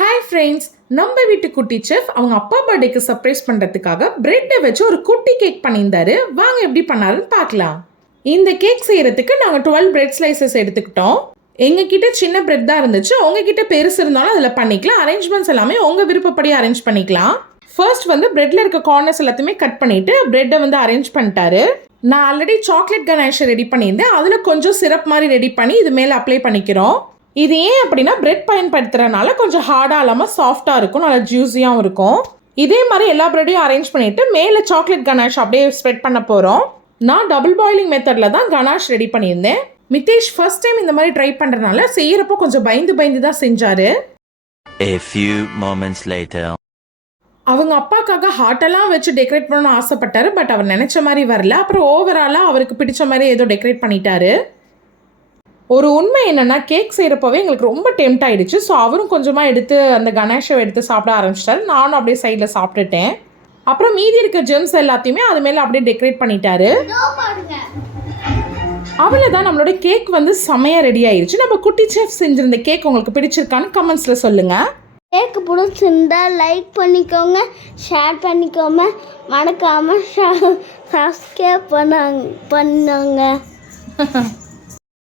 Hi friends, நம்ம வீட்டு குட்டி செஃப் அவங்க அப்பா பர்த்டேக்கு சர்ப்ரைஸ் பண்ணுறதுக்காக பிரெட்டை வச்சு ஒரு குட்டி கேக் பண்ணியிருந்தாரு. வாங்க எப்படி பண்ணாருன்னு பார்க்கலாம். இந்த கேக் செய்யறதுக்கு நாங்கள் 12 பிரெட் ஸ்லைசஸ் எடுத்துக்கிட்டோம். எங்ககிட்ட சின்ன பிரெட் தான் இருந்துச்சு, உங்ககிட்ட பெருசு இருந்தாலும் அதில் பண்ணிக்கலாம். அரேஞ்ச்மெண்ட்ஸ் எல்லாமே உங்கள் விருப்பப்படி அரேஞ்ச் பண்ணிக்கலாம். ஃபர்ஸ்ட் பிரெட்ல இருக்க கார்னர்ஸ் எல்லாத்தையுமே கட் பண்ணிட்டு பிரெட்டை அரேஞ்ச் பண்ணிட்டாரு. நான் ஆல்ரெடி சாக்லேட் கனாஷை ரெடி பண்ணியிருந்தேன். அதில் கொஞ்சம் சிரப் மாதிரி ரெடி பண்ணி இது மேலே அப்ளை பண்ணிக்கிறோம். இது ஏன் அப்படின்னா பிரெட் பயன்படுத்துறதுனால கொஞ்சம் ஹார்டாக இல்லாமல் சாஃப்டாக இருக்கும், நல்லா ஜூஸியாகவும் இருக்கும். இதே மாதிரி எல்லா பிரெட்டையும் அரேஞ்ச் பண்ணிவிட்டு மேலே சாக்லேட் கனாஷ் அப்படியே ஸ்ப்ரெட் பண்ண போகிறோம். நான் டபுள் பாயிலிங் மெத்தடில் தான் கனாஷ் ரெடி பண்ணியிருந்தேன். மித்தேஷ் ஃபர்ஸ்ட் டைம் இந்த மாதிரி ட்ரை பண்ணுறதுனால செய்கிறப்போ கொஞ்சம் பயந்து தான் செஞ்சார். அவங்க அப்பாக்காக ஹார்ட்டெல்லாம் வச்சு டெக்கரேட் பண்ணணும்னு ஆசைப்பட்டாரு. பட் அவர் நினச்ச மாதிரி வரல. அப்புறம் ஓவராலாக அவருக்கு பிடிச்ச மாதிரி ஏதோ டெக்கரேட் பண்ணிட்டாரு. ஒரு உண்மை என்னென்னா, கேக் செய்கிறப்பவே எங்களுக்கு ரொம்ப டெம்ட் ஆகிடுச்சு. ஸோ அவரும் கொஞ்சமாக எடுத்து அந்த கணேஷை எடுத்து சாப்பிட ஆரம்பிச்சிட்டாரு. நானும் அப்படியே சைடில் சாப்பிட்டுட்டேன். அப்புறம் மீதி இருக்க ஜெம்ஸ் எல்லாத்தையுமே அது மேலே அப்படியே டெக்கரேட் பண்ணிட்டாரு. அவ்வளோதான், நம்மளோட கேக் செமையாக ரெடி ஆயிடுச்சு. நம்ம குட்டி செஃப் செஞ்சிருந்த கேக் உங்களுக்கு பிடிச்சிருக்கான்னு கமெண்ட்ஸில் சொல்லுங்கள். கேக் பிடிச்சிருந்தா லைக் பண்ணிக்கோங்க, ஷேர் பண்ணிக்கோங்க, மறக்காமல் சப்ஸ்கிரைப் பண்ணுங்க.